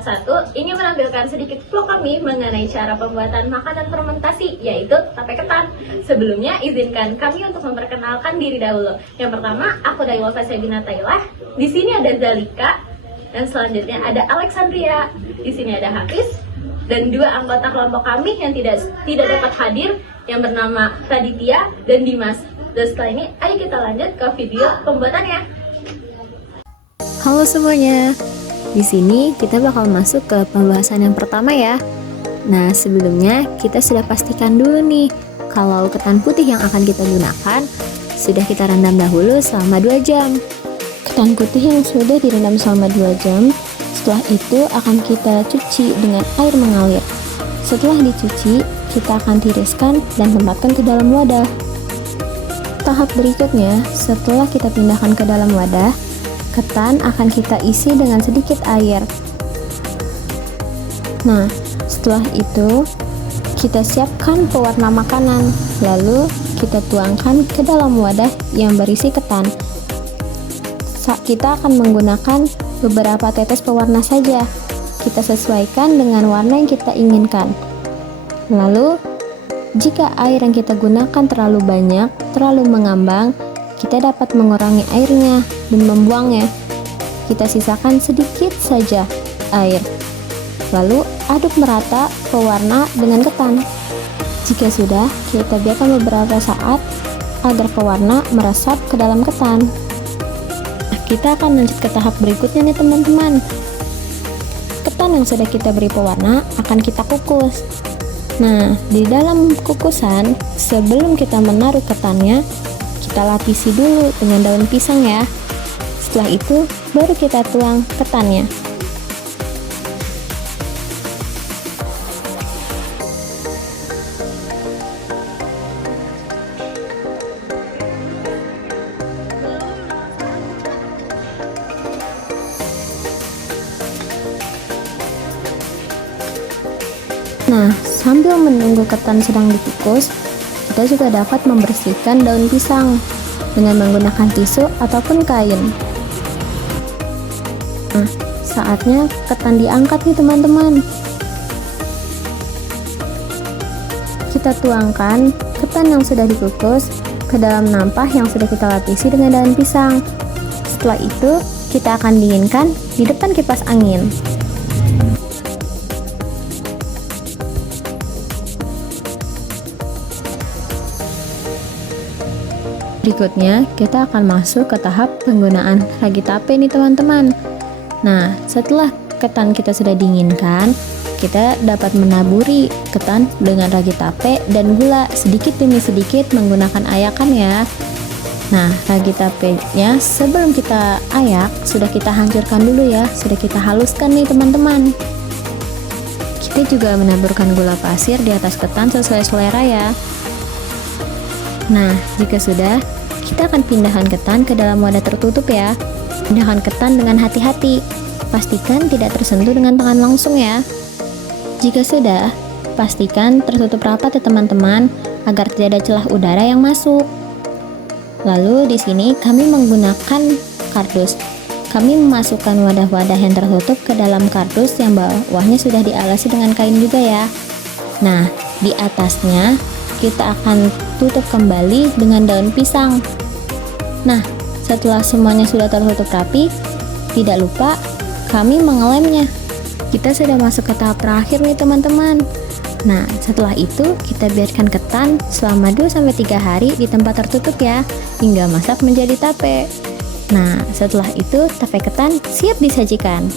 vlog 1 ingin menampilkan sedikit vlog kami mengenai cara pembuatan makanan fermentasi, yaitu tape ketan. Sebelumnya, izinkan kami untuk memperkenalkan diri dahulu. Yang pertama, aku Dailosa Sebina Tailah. Di sini ada Zalika, dan selanjutnya ada Alexandria. Di sini ada Hafiz, dan dua anggota kelompok kami yang tidak dapat hadir, yang bernama Raditya dan Dimas. Dan setelah ini, ayo kita lanjut ke video pembuatannya. Halo semuanya, di sini kita bakal masuk ke pembahasan yang pertama ya. Nah, sebelumnya kita sudah pastikan dulu nih kalau ketan putih yang akan kita gunakan sudah kita rendam dahulu selama 2 jam. Ketan putih yang sudah direndam selama 2 jam, setelah itu akan kita cuci dengan air mengalir. Setelah dicuci, kita akan tiriskan dan tempatkan ke dalam wadah. Tahap berikutnya, setelah kita pindahkan ke dalam wadah, ketan akan kita isi dengan sedikit air. Nah, setelah itu kita siapkan pewarna makanan, lalu kita tuangkan ke dalam wadah yang berisi ketan. Kita akan menggunakan beberapa tetes pewarna saja. Kita sesuaikan dengan warna yang kita inginkan. Lalu, jika air yang kita gunakan terlalu banyak, terlalu mengambang, kita dapat mengurangi airnya dan membuangnya. Kita sisakan sedikit saja air. Lalu aduk merata pewarna dengan ketan. Jika sudah, kita biarkan beberapa saat agar pewarna meresap ke dalam ketan. Kita akan lanjut ke tahap berikutnya nih teman-teman. Ketan yang sudah kita beri pewarna akan kita kukus. Nah, di dalam kukusan, sebelum kita menaruh ketannya, kita lapisi dulu dengan daun pisang ya. Setelah itu, baru kita tuang ketannya. Nah, sambil menunggu ketan sedang dikukus, kita juga dapat membersihkan daun pisang dengan menggunakan tisu ataupun kain. Nah, saatnya ketan diangkat nih teman-teman. Kita tuangkan ketan yang sudah dikukus ke dalam nampah yang sudah kita lapisi dengan daun pisang. Setelah itu, kita akan dinginkan di depan kipas angin. Berikutnya, kita akan masuk ke tahap penggunaan ragi tape nih teman-teman. Nah, setelah ketan kita sudah dinginkan, kita dapat menaburi ketan dengan ragi tape dan gula sedikit demi sedikit menggunakan ayakan ya. Nah, ragi tapenya sebelum kita ayak, sudah kita hancurkan dulu ya, sudah kita haluskan nih teman-teman. Kita juga menaburkan gula pasir di atas ketan sesuai selera ya. Nah, jika sudah, kita akan pindahkan ketan ke dalam wadah tertutup ya. Pindahkan ketan dengan hati-hati. Pastikan tidak tersentuh dengan tangan langsung ya. Jika sudah, pastikan tertutup rapat ya teman-teman, agar tidak ada celah udara yang masuk. Lalu di sini kami menggunakan kardus. Kami memasukkan wadah-wadah yang tertutup ke dalam kardus yang bawahnya sudah dialasi dengan kain juga ya. Nah, di atasnya kita akan tutup kembali dengan daun pisang. Nah, setelah semuanya sudah tertutup rapi, tidak lupa kami mengelemnya. Kita sudah masuk ke tahap terakhir nih teman-teman. Nah, setelah itu kita biarkan ketan selama 2-3 hari di tempat tertutup ya, hingga masak menjadi tape. Nah, setelah itu tape ketan siap disajikan.